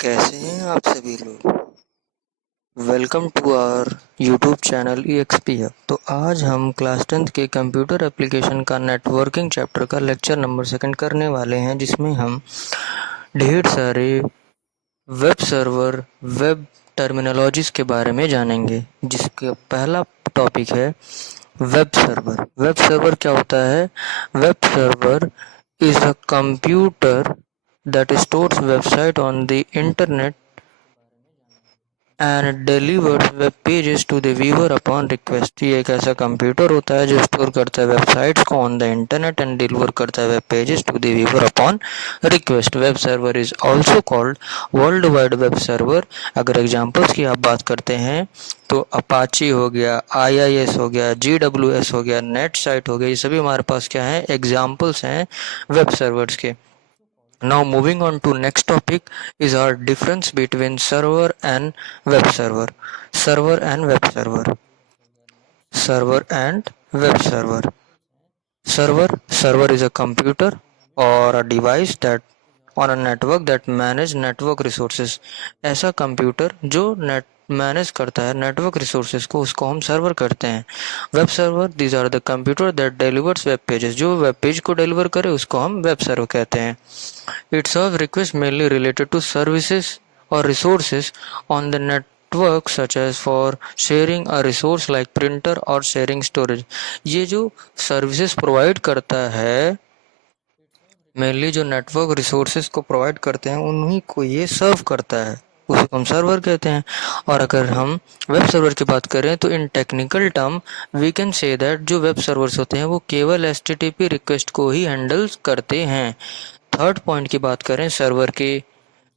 कैसे हैं आप सभी लोग। Welcome to our YouTube channel EXP hub. तो आज हम क्लास 10th के कंप्यूटर एप्लीकेशन का नेटवर्किंग चैप्टर का लेक्चर नंबर 2 करने वाले हैं, जिसमें हम ढेर सारे वेब सर्वर वेब टर्मिनोलॉजीज के बारे में जानेंगे। जिसका पहला टॉपिक है वेब सर्वर। वेब सर्वर क्या होता है? Web server is a computer that stores website on the internet and delivers web pages to the viewer upon request। ये एक ऐसा कंप्यूटर होता है जो स्टोर करता है वेबसाइट्स को on the internet and deliver करता है web pages to the viewer upon request. Web server is also called world wide web server. अगर एग्जांपल्स की आप बात करते हैं तो अपाची हो गया, IIS हो गया, GWS हो गया, नेट साइट हो गया, ये सभी हमारे पास क्या है? एग्जाम्पल्स हैं वेब सर्वर्स के। Now moving on to next topic is our difference between server and web server. Server and web server. Server and web server. Server is a computer or a device that on a network that manage network resources। ऐसा computer जो net manage करता है network resources को, उसको हम server करते हैं। Web server these are the computer that delivers web pages. जो वेब पेज को डिलीवर करे उसको हम वेब सर्वर कहते हैं। It serve request mainly related to services और resources on the network such as for sharing a resource like printer or sharing storage। ये जो सर्विसेज प्रोवाइड करता है, मेनली जो नेटवर्क रिसोर्सेज को प्रोवाइड करते हैं उन्हीं को ये सर्व करता है, उसे हम सर्वर कहते हैं। और अगर हम वेब सर्वर की बात करें तो in technical term we can say that जो वेब सर्वर्स होते हैं वो केवल HTTP रिक्वेस्ट को ही हैंडल करते हैं। थर्ड पॉइंट की बात करें सर्वर के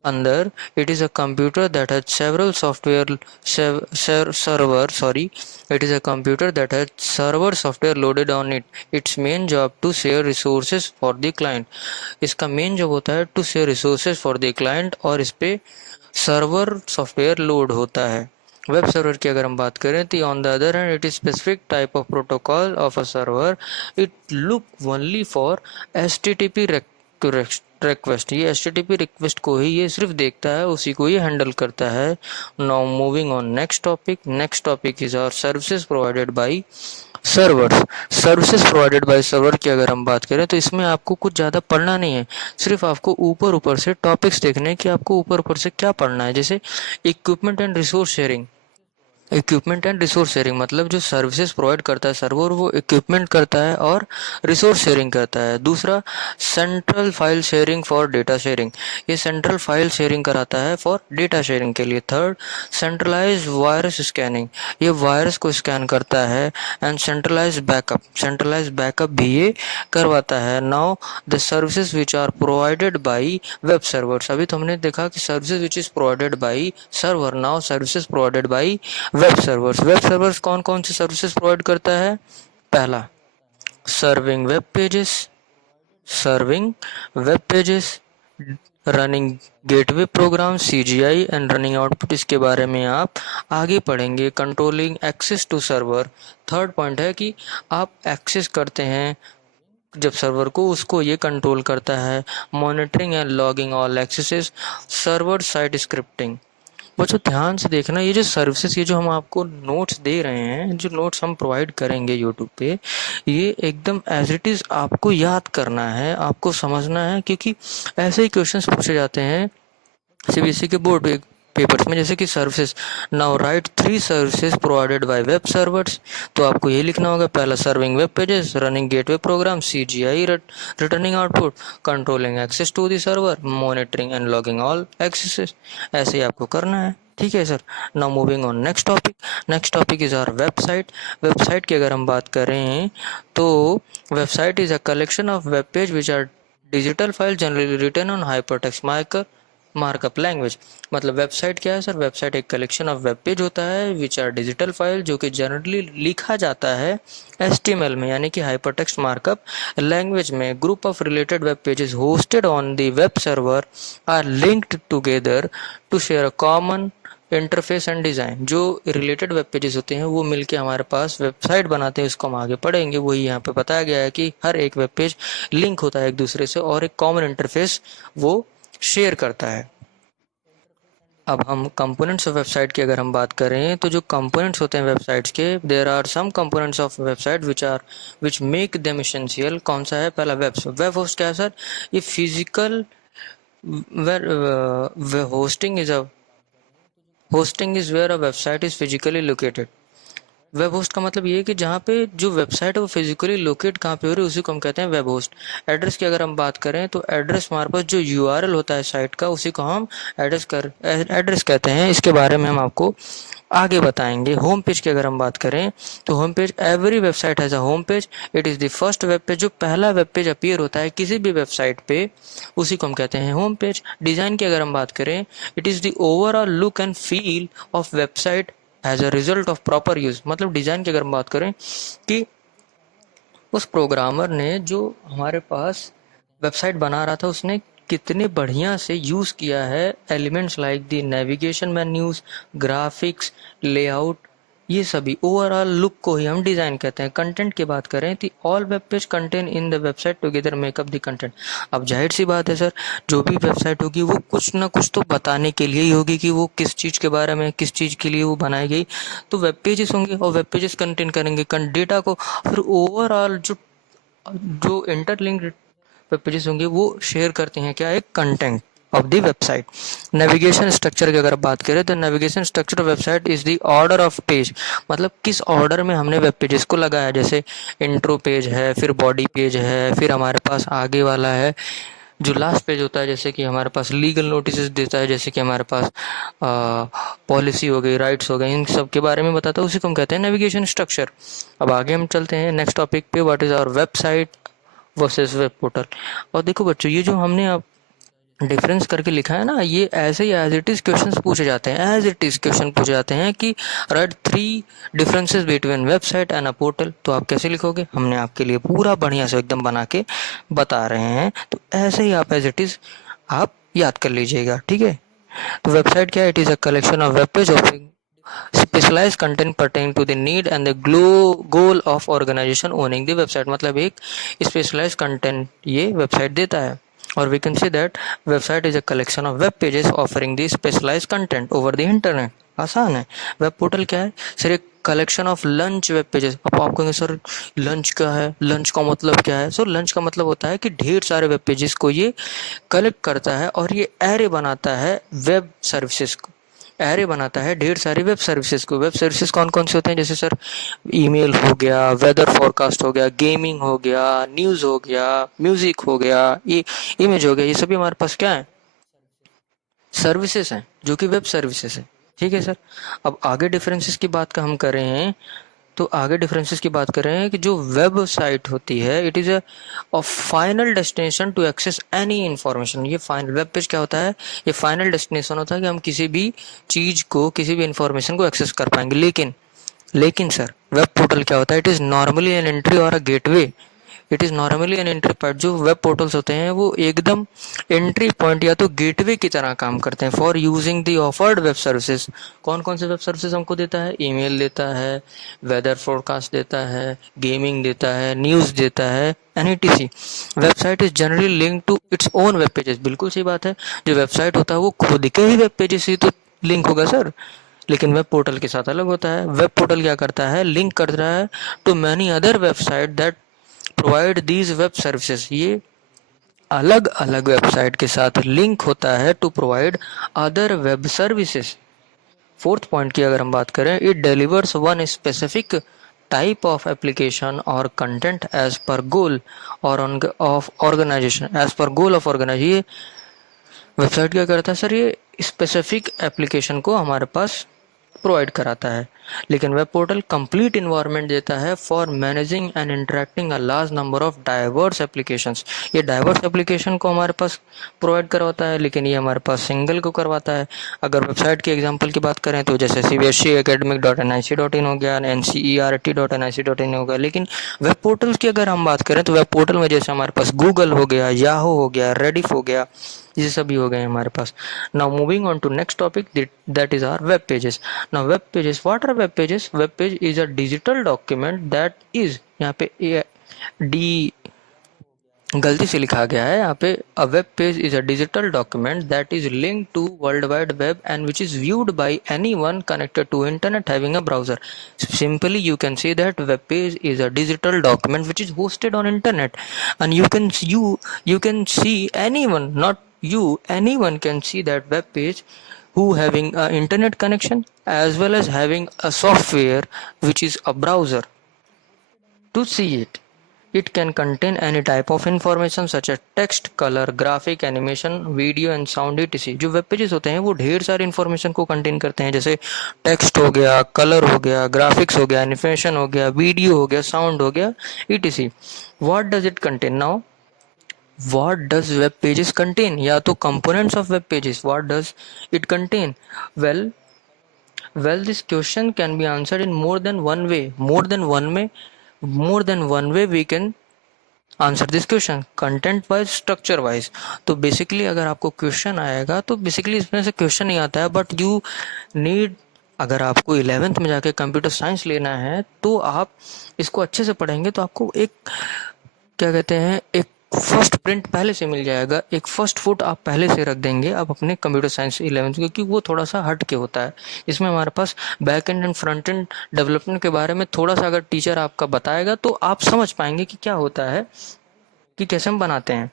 अंदर, it is a computer that has several software it is a computer that has server software loaded on it। its main job to share resources for the client। इसका main job होता है to share resources for the client और इस पे server software load होता है। Web server की अगर हम बात करें तो on the other hand it is specific type of protocol of a server. It look only for HTTP request. ये HTTP रिक्वेस्ट को ही ये सिर्फ देखता है, उसी को ये हैंडल करता है। Now moving on next topic is our services provided by servers. Services provided by server की अगर हम बात करें तो इसमें आपको कुछ ज़्यादा पढ़ना नहीं है, सिर्फ आपको ऊपर से टॉपिक्स देखने हैं कि आपको ऊपर से क्या पढ़ना है। जैसे equipment and resource sharing. Equipment and resource sharing मतलब जो सर्विसेज प्रोवाइड करता है सर्वर वो इक्विपमेंट करता है और रिसोर्स शेयरिंग करता है। दूसरा central file sharing for data sharing. ये सेंट्रल फाइल शेयरिंग कराता है फॉर डेटा शेयरिंग के लिए। थर्ड सेंट्रलाइज वायरस स्कैनिंग, ये वायरस को स्कैन करता है। एंड सेंट्रलाइज बैकअप भी ये करवाता है। Now the services which are provided by web servers. अभी तो हमने देखा कि services which is provided by server, now services provided by web servers कौन कौन से सर्विसेज प्रोवाइड करता है? पहला serving web pages, running gateway program CGI and running output. इसके बारे में आप आगे पढ़ेंगे। Controlling access to server. Third point है कि आप एक्सेस करते हैं जब सर्वर को, उसको ये कंट्रोल करता है। Monitoring and logging all axes, server side scripting. बच्चों ध्यान से देखना, ये जो सर्विसेज, ये जो हम आपको नोट्स दे रहे हैं, जो नोट्स हम प्रोवाइड करेंगे यूट्यूब पे, ये एकदम एज इट इज़ आपको याद करना है, आपको समझना है, क्योंकि ऐसे ही क्वेश्चंस पूछे जाते हैं CBSE के बोर्ड पेपर्स में। जैसे कि services, now write 3 services provided by web servers. तो आपको ये लिखना होगा, पहला serving web pages, running gateway program, CGI returning output, controlling access to the server, monitoring and logging all accesses. ऐसे ही आपको करना है, ठीक है sir. Now moving on next topic is our website. Website की अगर हम बात करें तो website is a collection of web page which are digital file generally written on hypertext markup language. मतलब वेबसाइट क्या है सर? वेबसाइट एक कलेक्शन ऑफ वेब पेज होता है विच आर डिजिटल फाइल, जो कि जनरली लिखा जाता है HTML में, यानी कि हाइपरटेक्स्ट मार्कअप लैंग्वेज में। Group of related web pages hosted on the web server are linked together to share a common interface and design. जो रिलेटेड वेब पेजेस होते हैं वो मिलके हमारे पास वेबसाइट बनाते हैं, उसको हम आगे पढ़ेंगे। वही यहाँ पे बताया गया है कि हर एक वेब पेज लिंक होता है एक दूसरे से और एक कॉमन इंटरफेस वो शेयर करता है। अब हम कंपोनेंट्स ऑफ वेबसाइट की अगर हम बात करें तो जो कंपोनेंट्स होते हैं वेबसाइट्स के, there are some components of website which make them essential. कौन सा है? पहला वेब होस्ट क्या है सर? ये physical where hosting is where a website is physically located। Web host का मतलब ये है कि जहाँ पे जो वेबसाइट है वो फिजिकली लोकेट कहाँ पे हो रही है, उसी को हम कहते हैं वेब होस्ट। एड्रेस की अगर हम बात करें तो एड्रेस हमारे पास जो यूआरएल होता है साइट का, उसी को हम एड्रेस कहते हैं। इसके बारे में हम आपको आगे बताएंगे। होम पेज की अगर हम बात करें तो home page, every website has a home page. It is the first web page. जो पहला वेब पेज अपीयर होता है किसी भी वेबसाइट पे, उसी को हम कहते हैं होम पेज। डिज़ाइन की अगर हम बात करें, it is the overall look and feel of website as a result of proper use. मतलब डिज़ाइन की अगर हम बात करें कि उस प्रोग्रामर ने जो हमारे पास वेबसाइट बना रहा था उसने कितने बढ़िया से यूज़ किया है elements like the navigation menus, graphics, layout, ये सभी ओवरऑल लुक को ही हम डिज़ाइन कहते हैं। कंटेंट की बात करें तो all web page contain in the website together makeup the content. अब जाहिर सी बात है सर, जो भी वेबसाइट होगी वो कुछ ना कुछ तो बताने के लिए ही होगी कि वो किस चीज़ के बारे में, किस चीज़ के लिए वो बनाई गई। तो वेब पेजेस होंगे और वेब पेजेस कंटेन करेंगे डेटा को। फिर ओवरऑल जो जो इंटरलिंक्ड वेब पेजेस होंगे वो शेयर करते हैं क्या? एक content of the website. Navigation structure की अगर बात करें तो navigation structure of website is the order of page. मतलब किस ऑर्डर में हमने वेब पेजेस को लगाया। जैसे इंट्रो पेज है, फिर बॉडी पेज है, फिर हमारे पास आगे वाला है जो लास्ट पेज होता है। जैसे कि हमारे पास लीगल नोटिस देता है, जैसे कि हमारे पास पॉलिसी हो गई, राइट्स हो गए, इन सब के बारे में बताता है, उसी को हम कहते हैं नेविगेशन स्ट्रक्चर। अब आगे हम चलते हैं नेक्स्ट टॉपिक पे, what is our website versus web portal. और देखो बच्चों, ये जो हमने अब डिफरेंस करके लिखा है ना, ये ऐसे ही एज इट इज क्वेश्चन पूछे जाते हैं। एज इट इज क्वेश्चन पूछे जाते हैं कि right 3 differences between website and a portal. तो आप कैसे लिखोगे? हमने आपके लिए पूरा बढ़िया से एकदम बना के बता रहे हैं, तो ऐसे ही आप एज इट इज आप याद कर लीजिएगा, ठीक है। तो वेबसाइट क्या है? It is a collection of web page of specialise content pertaining to the need and the goal of organisation owning the website. मतलब एक स्पेशलाइज कंटेंट ये वेबसाइट देता है। और we can see that website is a collection of web pages offering the specialise content over the internet. आसान है। Web portal क्या है? सर एक collection of lunch web pages. अब आप कहेंगे सर लंच क्या है, लंच का मतलब क्या है? सर लंच का मतलब होता है कि ढेर सारे वेब पेजेस को ये कलेक्ट करता है और ये एरे बनाता है वेब सर्विसेज को। एरे बनाता है ढेर सारी वेब सर्विसेज को। वेब सर्विसेज कौन कौन से होते हैं? जैसे सर ईमेल हो गया, वेदर फोरकास्ट हो गया, गेमिंग हो गया, न्यूज़ हो गया, म्यूजिक हो गया, ये इमेज हो गया, ये सभी हमारे पास क्या है? सर्विसेज हैं, जो कि वेब सर्विसेज है। ठीक है सर। अब आगे डिफरेंसेस की बात का हम कर रहे हैं, तो आगे डिफरेंसेस की बात कर रहे हैं कि जो वेबसाइट होती है it is a final destination to access any information. ये फाइनल वेब पेज क्या होता है? ये फाइनल डेस्टिनेशन होता है कि हम किसी भी चीज़ को, किसी भी इन्फॉर्मेशन को एक्सेस कर पाएंगे। लेकिन सर वेब पोर्टल क्या होता है? It is normally an entry और a gateway. It is normally an entry point. जो वेब पोर्टल्स होते हैं वो एकदम एंट्री पॉइंट या तो गेटवे की तरह काम करते हैं for using the offered web services. कौन कौन से वेब सर्विसेज हमको देता है? ईमेल देता है, वेदर फोरकास्ट देता है, गेमिंग देता है, न्यूज़ देता है, NETC. Website is generally link to its own web pages. बिल्कुल सही बात है। जो वेबसाइट होता है वो खुद के ही वेब पेजेस ही तो लिंक होगा सर। लेकिन वेब पोर्टल के साथ अलग होता है। वेब पोर्टल क्या करता है? लिंक कर रहा है to many other website that provide these web services. ये अलग अलग वेबसाइट के साथ लिंक होता है to provide other web services. Fourth point की अगर हम बात करें, it delivers one specific type of application और कंटेंट एज पर गोल और of organisation. As per goal of organisation, ये वेबसाइट क्या करता है सर? ये स्पेसिफिक एप्लीकेशन को हमारे पास प्रोवाइड कराता है। लेकिन वेब पोर्टल कंप्लीट इन्वायरमेंट देता है for managing and interacting a large number of diverse applications. ये डाइवर्स एप्लीकेशन को हमारे पास प्रोवाइड करवाता है, लेकिन ये हमारे पास सिंगल को करवाता है। अगर वेबसाइट के एग्जांपल की बात करें तो जैसे CBSE academic.nic.in हो गया, NCERT.nic.in हो गया। लेकिन वेब पोर्टल की अगर हम बात करें तो वेब पोर्टल में जैसे हमारे पास गूगल हो गया, याहू हो गया, रेडिफ हो गया, ये सभी हो गए हमारे पास। Now moving on to next topic, that is our web pages. Now web pages, what are web pages? Web page is a digital document that is, यहाँ पे डी गलती से लिखा गया है यहाँ पे। A web page is a digital document that is link to world wide web and which is viewed by anyone connected to internet having a browser. Simply you can say that web page is a digital document which is hosted on internet, and you can see anyone, not you, anyone can see that web page who having a internet connection as well as having a software which is a browser to see it. It can contain any type of information such as text, color, graphic, animation, video and sound etc. जो web pages होते हैं वो ढेर सारी information को contain करते हैं, जैसे टेक्स्ट हो गया, कलर हो गया, ग्राफिक्स हो गया, एनिमेशन हो गया, वीडियो हो गया, साउंड हो गया etc. What does it contain now? What does web pages contain? या तो components of web pages. What does it contain? Well, this question can be answered in more than one way. More than one way we can answer this question, content wise, structure wise. तो basically अगर आपको question आएगा तो basically इसमें से question नहीं आता है, बट यू नीड, अगर आपको 11th में जाके कंप्यूटर साइंस लेना है तो आप इसको अच्छे से पढ़ेंगे तो आपको एक क्या कहते हैं, एक फर्स्ट प्रिंट पहले से मिल जाएगा, एक फर्स्ट फुट आप पहले से रख देंगे आप अपने कंप्यूटर साइंस 11th, क्योंकि वो थोड़ा सा हट के होता है. इसमें हमारे पास back end and front end development के बारे में थोड़ा सा अगर टीचर आपका बताएगा तो आप समझ पाएंगे कि क्या होता है, कि कैसे हम बनाते हैं.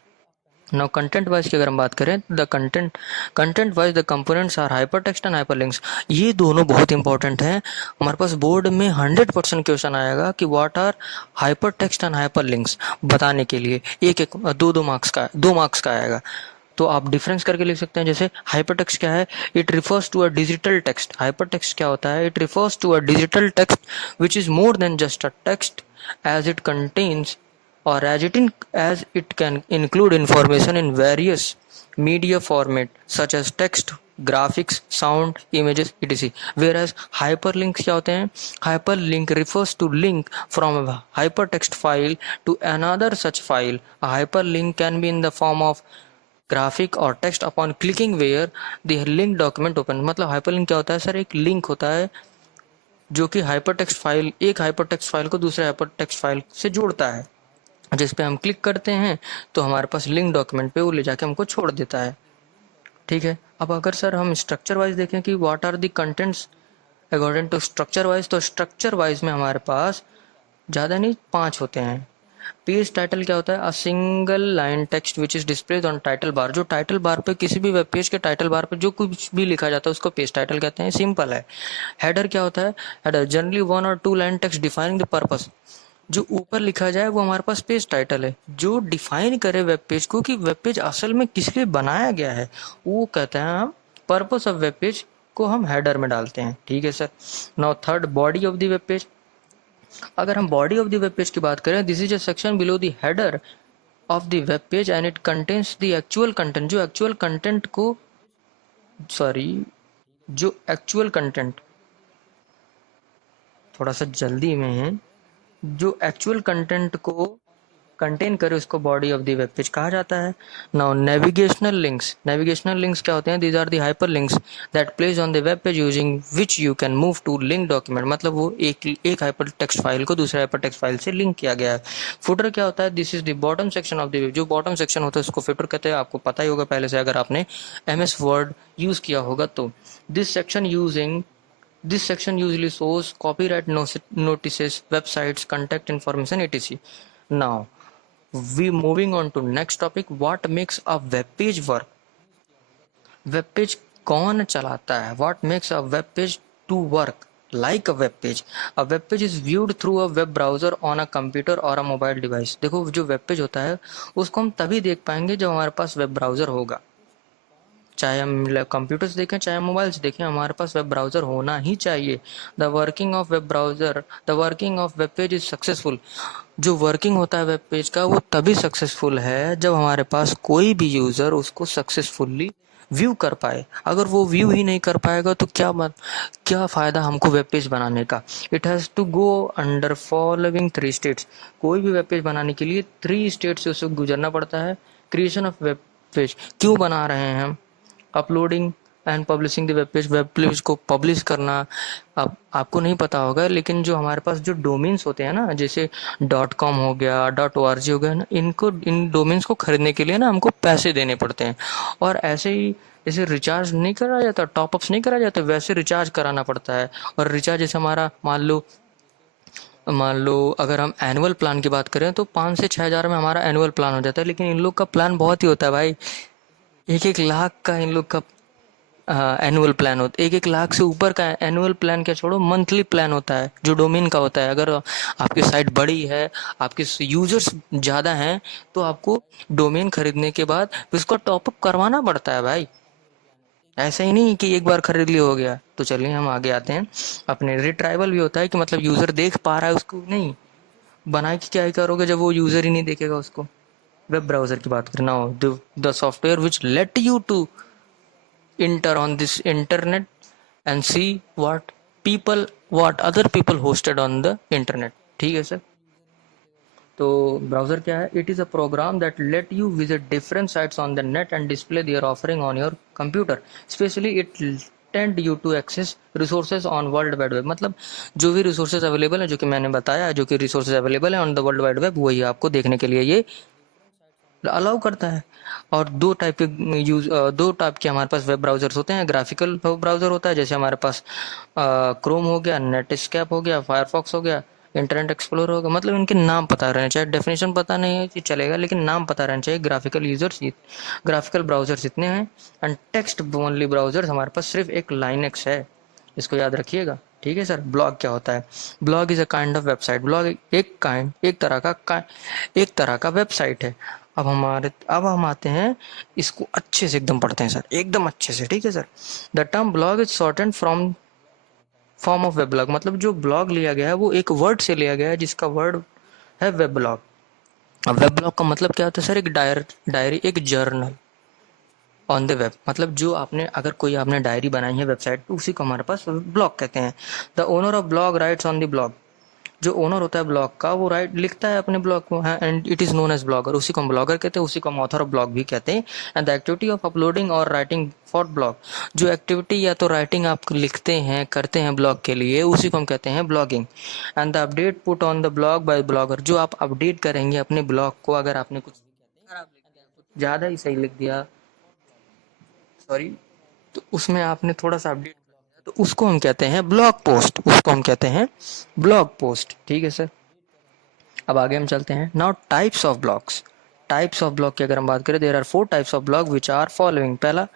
नाउ कंटेंट वाइज की अगर हम बात करें, the content wise the components are hypertext and hyperlinks. ये दोनों बहुत इंपॉर्टेंट हैं. हमारे पास बोर्ड में 100% क्वेश्चन आएगा कि what are hypertext and hyperlinks बताने के लिए. एक एक दो मार्क्स का आएगा. तो आप डिफरेंस करके लिख सकते हैं. जैसे हाइपर टेक्स्ट क्या है? It refers to a digital text. Hypertext क्या होता है? It refers to a digital text which is more than just a text as it contains or as it can include information in various media format such as text, graphics, sound, images etc. Whereas hyperlinks क्या होते हैं? Hyperlink refers to link from a hypertext file to another such file. A hyperlink can be in the form of graphic और text upon clicking where the link document open. मतलब hyperlink क्या होता है sir? एक link होता है जो कि हाइपरटेक्स्ट फाइल, एक हाइपरटेक्स्ट फाइल को दूसरे हाइपरटेक्स्ट फाइल से जोड़ता है. जिस पे हम क्लिक करते हैं तो हमारे पास लिंक डॉक्यूमेंट पे वो ले जाके हमको छोड़ देता है. ठीक है. अब अगर सर हम स्ट्रक्चर वाइज देखें कि what are the contents according to structure wise, तो स्ट्रक्चर वाइज में हमारे पास ज़्यादा नहीं 5 होते हैं. पेज टाइटल क्या होता है? A single line text which is displayed on title bar. जो टाइटल बार पे, किसी भी वेब पेज के टाइटल बार पे जो कुछ भी लिखा जाता है उसको पेज टाइटल कहते हैं. सिंपल है. हेडर क्या होता है? हेडर जनरली 1 और 2 line text defining the purpose. जो ऊपर लिखा जाए वो हमारे पास पेज टाइटल है. जो डिफाइन करे वेब पेज को कि वेब पेज असल में किस लिए बनाया गया है, वो कहते हैं हम पर्पस ऑफ वेब पेज को हम हेडर में डालते हैं. ठीक है sir. Now third, body of the web page. अगर हम body of the web page की बात करें, this is a section below the header of the web page and it contains the actual content. जो एक्चुअल कंटेंट को जो actual content, थोड़ा सा जल्दी में है, जो एक्चुअल कंटेंट को कंटेन करे उसको body of the web page कहा जाता है. Now navigational links. Navigational links क्या होते हैं? These are the hyperlinks that place on the web page using which you can move to link document. मतलब वो एक हाइपर टेक्स्ट फाइल को दूसरे हाइपर टेक्स्ट फाइल से लिंक किया गया है. फुटर क्या होता है? This is the bottom section of the web. जो बॉटम सेक्शन होता है उसको फुटर कहते हैं. आपको पता ही होगा पहले से, अगर आपने MS वर्ड यूज किया होगा तो. This section usually shows copyright notices, websites, contact information etc. Now we moving on to next topic, what makes a web page work. Web page कौन चलाता है? What makes a web page to work like a web page? A web page is viewed through a web browser on a computer or a mobile device. देखो जो web page होता है उसको हम तभी देख पाएंगे जब हमारे पास वेब ब्राउजर होगा. चाहे हम कंप्यूटर से देखें चाहे मोबाइल से देखें, हमारे पास वेब ब्राउजर होना ही चाहिए. The working of web page is successful. जो वर्किंग होता है वेब पेज का वो तभी सक्सेसफुल है जब हमारे पास कोई भी यूजर उसको सक्सेसफुल्ली व्यू कर पाए. अगर वो व्यू ही नहीं कर पाएगा तो क्या फ़ायदा हमको वेब पेज बनाने का. It has to go under following 3 states. कोई भी वेब पेज बनाने के लिए 3 स्टेट से उसे गुजरना पड़ता है. क्रिएशन ऑफ वेब पेज, क्यों बना रहे हैं हम? Uploading and publishing the web page को पब्लिश करना। अब आपको नहीं पता होगा, लेकिन जो हमारे पास जो डोमेन्स होते हैं ना, जैसे .com हो गया, .org हो गया ना, इनको इन डोमेन्स को खरीदने के लिए ना हमको पैसे देने पड़ते हैं। और ऐसे ही जैसे रिचार्ज नहीं करा जाता, टॉपअप्स नहीं करा जाता, वैसे रिचार्ज कराना पड़ता है। और रिचार्ज जैसे हमारा मान लो अगर हम एनुअल प्लान की बात करें तो 5 से 6 हज़ार में हमारा एनुअल प्लान हो जाता है। लेकिन इन लोग का प्लान बहुत ही होता है भाई, 1-1 लाख का इन लोग का एनुअल प्लान होता है। 1-1 लाख से ऊपर का एनुअल प्लान क्या छोड़ो, मंथली प्लान होता है जो डोमेन का होता है। अगर आपकी साइट बड़ी है, आपके यूजर्स ज़्यादा हैं, तो आपको डोमेन खरीदने के बाद उसको टॉपअप करवाना पड़ता है भाई। ऐसा ही नहीं कि एक बार खरीद लिया हो गया। तो चलिए हम आगे आते हैं। अपने रिट्राइवल भी होता है कि मतलब यूज़र देख पा रहा है उसको, नहीं बना के क्या ही करोगे जब वो यूज़र ही नहीं देखेगा उसको। वेब ब्राउज़र की बात करना हो, the software which let you to enter on this internet and see what other people hosted on the internet। ठीक है सर। तो ब्राउजर क्या है? It is a program that let you visit different sites on the net and display their offering on your computer. Specially it tend you to access resources on world wide web. मतलब जो भी resources available है, जो कि मैंने बताया, जो कि रिसोर्सेज अवेलेबल है on the world wide web, वही आपको देखने के लिए ये अलाउ करता है। और दो टाइप के हमारे पास वेब ब्राउजर्स होते हैं। ग्राफिकल वेब ब्राउजर होता है, जैसे हमारे पास क्रोम हो गया, नेटस्केप हो गया, फायरफॉक्स हो गया, इंटरनेट एक्सप्लोरर हो गया। मतलब इनके नाम पता रहने चाहिए, डेफिनेशन पता नहीं है कि चलेगा, लेकिन नाम पता रहना चाहिए। ग्राफिकल ब्राउजर्स इतने हैं। एंड टेक्स्ट ओनली ब्राउजर्स हमारे पास सिर्फ एक लाइनक्स है, इसको याद रखिएगा। ठीक है सर। ब्लॉग क्या होता है? Blog is a kind of website. Blog एक तरह का वेबसाइट है। अब हम आते हैं, इसको अच्छे से एकदम पढ़ते हैं सर, एकदम अच्छे से। ठीक है sir. The term blog is shortened from form of web blog. मतलब जो ब्लॉग लिया गया है वो एक वर्ड से लिया गया है, जिसका वर्ड है वेब ब्लॉग। अब वेब ब्लॉग का मतलब क्या होता है सर? एक डायरी, एक जर्नल ऑन द वेब। मतलब जो आपने, अगर कोई आपने डायरी बनाई है वेबसाइट पे, उसी को हमारे पास ब्लॉग कहते हैं। The owner of blog rights on the blog. जो ओनर होता है ब्लॉग का, वो लिखता है अपने ब्लॉग को, and it is known as blogger. उसी को हम ब्लॉगर कहते हैं, उसी को हम ऑथर ऑफ ब्लॉग भी कहते हैं। And the activity of uploading और राइटिंग फॉर ब्लॉग। जो एक्टिविटी या तो राइटिंग आप लिखते हैं, करते हैं ब्लॉग के लिए, उसी को हम कहते हैं blogging. And the update put on the blog by blogger. जो आप अपडेट करेंगे अपने ब्लॉग को, अगर आपने कुछ ज़्यादा ही सही लिख दिया, सॉरी, तो उसमें आपने थोड़ा सा अपडेट कर दिया, तो उसको हम कहते हैं ब्लॉग पोस्ट। उसको हम कहते हैं ब्लॉग पोस्ट। ठीक है सर। अब आगे हम चलते हैं। Now types of blogs. Types of blog की अगर हम बात करें, there are 4 types of blog which are following. पहला,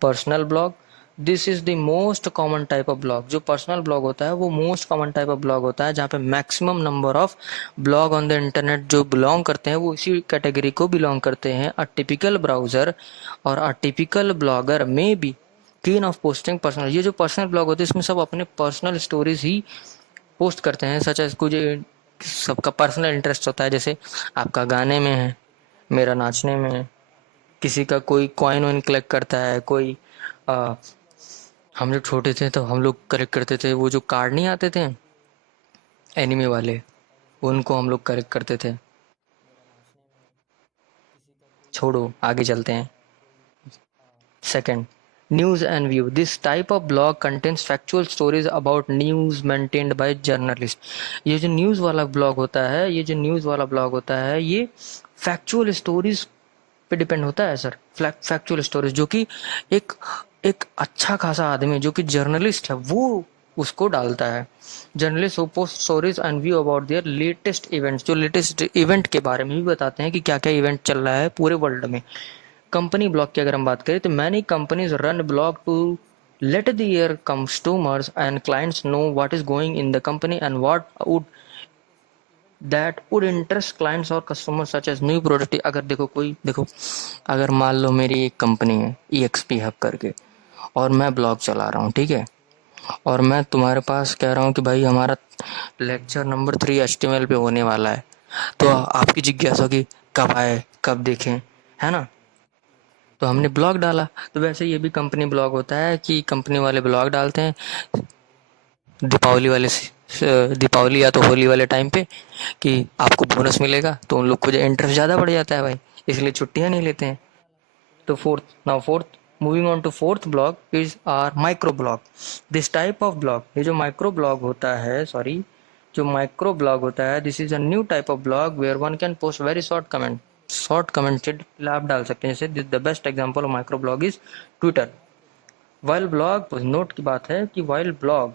personal blog. This is the most common type of blog. जो पर्सनल ब्लॉग होता है वो most common type of blog होता है, जहाँ पे maximum number of blog on the internet जो बिलोंग करते हैं वो इसी कैटेगरी को बिलोंग करते हैं। अ टिपिकल ब्राउजर और अ टिपिकल ब्लॉगर में B clean of posting personal. ये जो पर्सनल ब्लॉग होते हैं, इसमें सब अपने पर्सनल स्टोरीज ही पोस्ट करते हैं। सच एज कुछ सबका पर्सनल इंटरेस्ट होता है, जैसे आपका गाने में है, मेरा नाचने में है, किसी का कोई कॉइन वॉइन कलेक्ट करता है, कोई हम जब छोटे थे तो हम लोग कलेक्ट करते थे वो जो कार्ड नहीं आते थे एनिमे वाले, उनको हम लोग कलेक्ट करते थे। छोड़ो, आगे चलते हैं। Second, news and view. This type of blog contains factual stories about news maintained by journalist. ये जो न्यूज़ वाला ब्लॉग होता है, ये फैक्चुअल स्टोरीज पे डिपेंड होता है सर। फैक्चुअल स्टोरीज जो कि एक एक अच्छा खासा आदमी जो कि जर्नलिस्ट है वो उसको डालता है। Journalist who post stories and view about their latest events. जो लेटेस्ट इवेंट के बारे में भी बताते हैं कि क्या क्या इवेंट चल रहा है पूरे वर्ल्ड में। कंपनी ब्लॉग की अगर हम बात करें तो many companies run blog to let their customers and clients know what is going in the company and what would that would interest clients और customers such as new product। अगर देखो अगर मान लो मेरी एक कंपनी है EXP हब करके, और मैं ब्लॉग चला रहा हूँ, ठीक है, और मैं तुम्हारे पास कह रहा हूँ कि भाई हमारा लेक्चर नंबर 3 HTML पे होने वाला है, तो आपकी जिज्ञासा होगी कब आए, कब देखें, है ना? तो हमने ब्लॉग डाला। तो वैसे ये भी कंपनी ब्लॉग होता है कि कंपनी वाले ब्लॉग डालते हैं दीपावली या तो होली वाले टाइम पे कि आपको बोनस मिलेगा, तो उन लोग को जो इंटरेस्ट ज़्यादा बढ़ जाता है भाई, इसलिए छुट्टियाँ नहीं लेते हैं। तो fourth moving on to fourth blog is are microblog. This type of blog, ये जो माइक्रो ब्लॉग होता है, जो माइक्रो ब्लॉग होता है, this is a new type of blog where one can post very short commented आप डाल सकते हैं। जैसे the best example of micro blog is Twitter. While blog, note की बात है कि वाइल ब्लॉग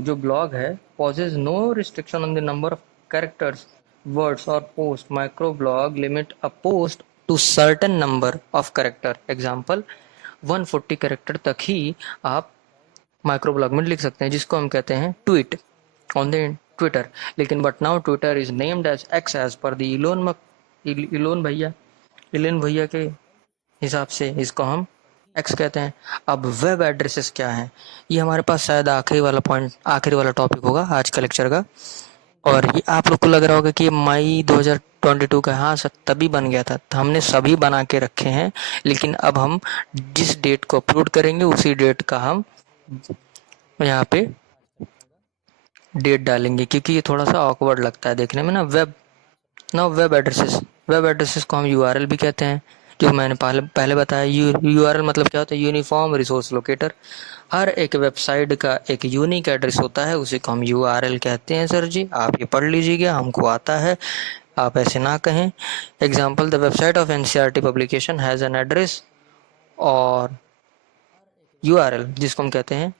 जो ब्लॉग है possesses no restriction on the number of characters, words और post. Micro blog limit a post to certain number of character. Example 140 character तक ही आप माइक्रो ब्लॉग में लिख सकते हैं, जिसको हम कहते हैं ट्वीट ऑन द ट्विटर। लेकिन but now Twitter is named as X as per the Elon भैया के हिसाब से इसको हम एक्स कहते हैं। अब वेब एड्रेसेस क्या हैं, ये हमारे पास शायद आखिरी वाला टॉपिक होगा आज का लेक्चर का। और ये आप लोग को लग रहा होगा कि ये मई 2022 का, हाँ सर तभी बन गया था, तो हमने सभी बना के रखे हैं। लेकिन अब हम जिस डेट को अपलोड करेंगे उसी डेट का हम यहाँ पे डेट डालेंगे, क्योंकि ये थोड़ा सा ऑकवर्ड लगता है देखने में ना। वेब एड्रेसेस को हम यूआरएल भी कहते हैं, जो मैंने पहले बताया। यूआरएल मतलब क्या होता है? Uniform resource locator. हर एक वेबसाइट का एक यूनिक एड्रेस होता है, उसी को हम यूआरएल कहते हैं। सर जी आप ये पढ़ लीजिएगा, हमको आता है, आप ऐसे ना कहें। Example, the website of NCERT publication has an address और यूआरएल, जिसको हम कहते हैं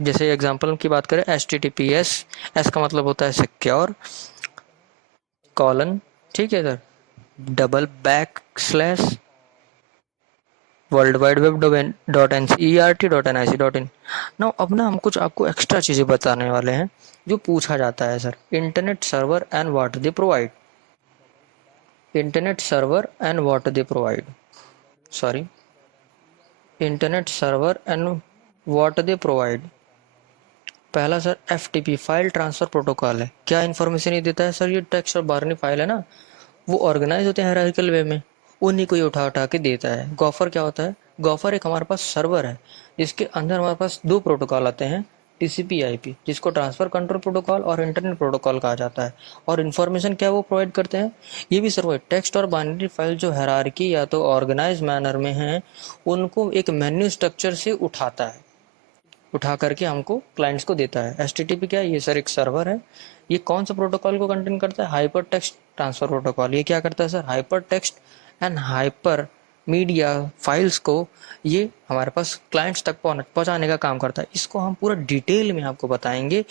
जैसे एग्जाम्पल की बात करें, HTTPS, एस का मतलब होता है सिक्योर, कॉलन, ठीक है सर, // worldwideweb.ncert.nic.in। नाउ अब ना हम कुछ आपको एक्स्ट्रा चीज़ें बताने वाले हैं जो पूछा जाता है sir. Internet server and what they provide. Internet server and what they provide. पहला sir FTP, file transfer protocol है। क्या इन्फॉर्मेशन ये देता है सर? ये टेक्स्ट और बाइनरी फाइल है ना, वो ऑर्गेनाइज होते हैं हायरार्किकल वे में, उन्हीं को ये उठा के देता है। गॉफर क्या होता है? गॉफर एक हमारे पास सर्वर है जिसके अंदर हमारे पास 2 प्रोटोकॉल आते हैं, TCP/IP, जिसको ट्रांसफर कंट्रोल प्रोटोकॉल और इंटरनेट प्रोटोकॉल कहा जाता है। और इन्फॉर्मेशन क्या वो प्रोवाइड करते हैं? ये भी सर वही टेक्स्ट और बाइनरी फाइल जो हायरार्की या तो ऑर्गेनाइज मैनर में हैं, उनको एक मेन्यू स्ट्रक्चर से उठा करके हमको क्लाइंट्स को देता है। HTTP क्या है? ये सर एक सर्वर है। ये कौन सा प्रोटोकॉल को कंटेन करता है? Hyper text transfer protocol. ये क्या करता है sir? Hyper text and hyper media files को ये हमारे पास क्लाइंट्स तक पहुंचाने का काम करता है। इसको हम पूरा डिटेल में आपको बताएंगे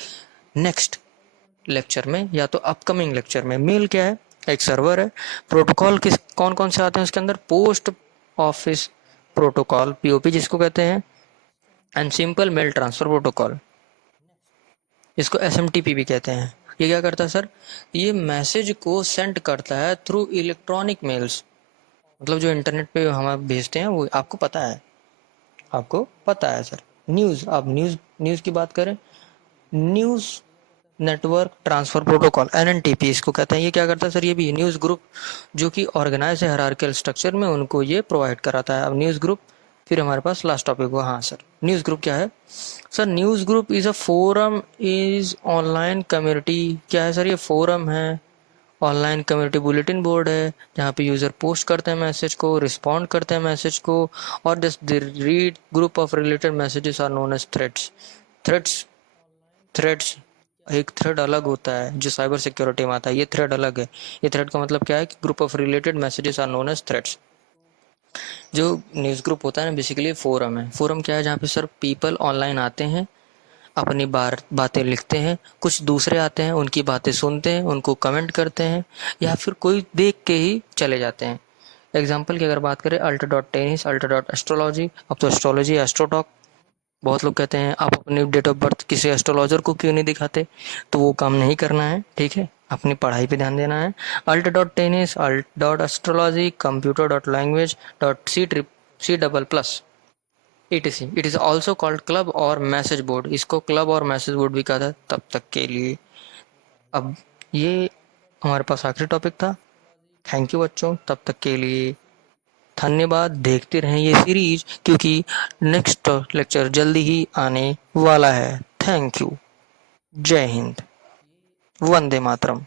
नेक्स्ट लेक्चर में या तो अपकमिंग लेक्चर में। मेल क्या है? एक सर्वर है। प्रोटोकॉल कौन कौन से आते हैं उसके अंदर? पोस्ट ऑफिस प्रोटोकॉल, POP जिसको कहते हैं, and simple mail transfer protocol, इसको SMTP भी कहते हैं। ये क्या करता है सर? ये मैसेज को सेंड करता है थ्रू इलेक्ट्रॉनिक मेल्स, मतलब जो इंटरनेट पे हम भेजते हैं वो आपको पता है सर। न्यूज़ की बात करें, news network transfer protocol, NNTP इसको कहते हैं। ये क्या करता है सर? ये भी न्यूज़ ग्रुप जो कि ऑर्गेनाइज है हायरार्किकल स्ट्रक्चर में, उनको ये प्रोवाइड कराता है। अब न्यूज़ ग्रुप, फिर हमारे पास लास्ट टॉपिक हुआ। हाँ सर, न्यूज़ ग्रुप क्या है? Sir news group is a forum is online community. क्या है सर? ये फोरम है, ऑनलाइन कम्युनिटी बुलेटिन बोर्ड है, जहाँ पे यूज़र पोस्ट करते हैं मैसेज को, रिस्पॉन्ड करते हैं मैसेज को, और just the read group of related messages are known as threads. एक थ्रेड अलग होता है जो साइबर सिक्योरिटी में आता है, ये थ्रेड अलग है। ये थ्रेड का मतलब क्या है कि group of related messages are known as threads. जो न्यूज़ ग्रुप होता है ना, बेसिकली फोरम है। फोरम क्या है? जहाँ पे सर पीपल ऑनलाइन आते हैं, अपनी बातें लिखते हैं, कुछ दूसरे आते हैं, उनकी बातें सुनते हैं, उनको कमेंट करते हैं, या फिर कोई देख के ही चले जाते हैं। एग्जाम्पल की अगर बात करें, अल्टर.टेनिस, अल्टर.एस्ट्रोलॉजी। अब तो एस्ट्रोलॉजी, एस्ट्रोटॉक, बहुत लोग कहते हैं आप अपनी डेट ऑफ बर्थ किसी एस्ट्रोलॉजर को क्यों नहीं दिखाते? तो वो काम नहीं करना है, ठीक है, अपनी पढ़ाई पे ध्यान देना है। अल्ट.टेनिस, अल्ट.एस्ट्रोलॉजी, computer.language.c++, etc. It is also called club और मैसेज बोर्ड। इसको क्लब और मैसेज बोर्ड भी कहा था तब तक के लिए। अब ये हमारे पास आखिरी टॉपिक था। थैंक यू बच्चों, तब तक के लिए धन्यवाद। देखते रहें ये सीरीज, क्योंकि नेक्स्ट लेक्चर जल्दी ही आने वाला है। Thank you. जय हिंद, वंदे मातरम।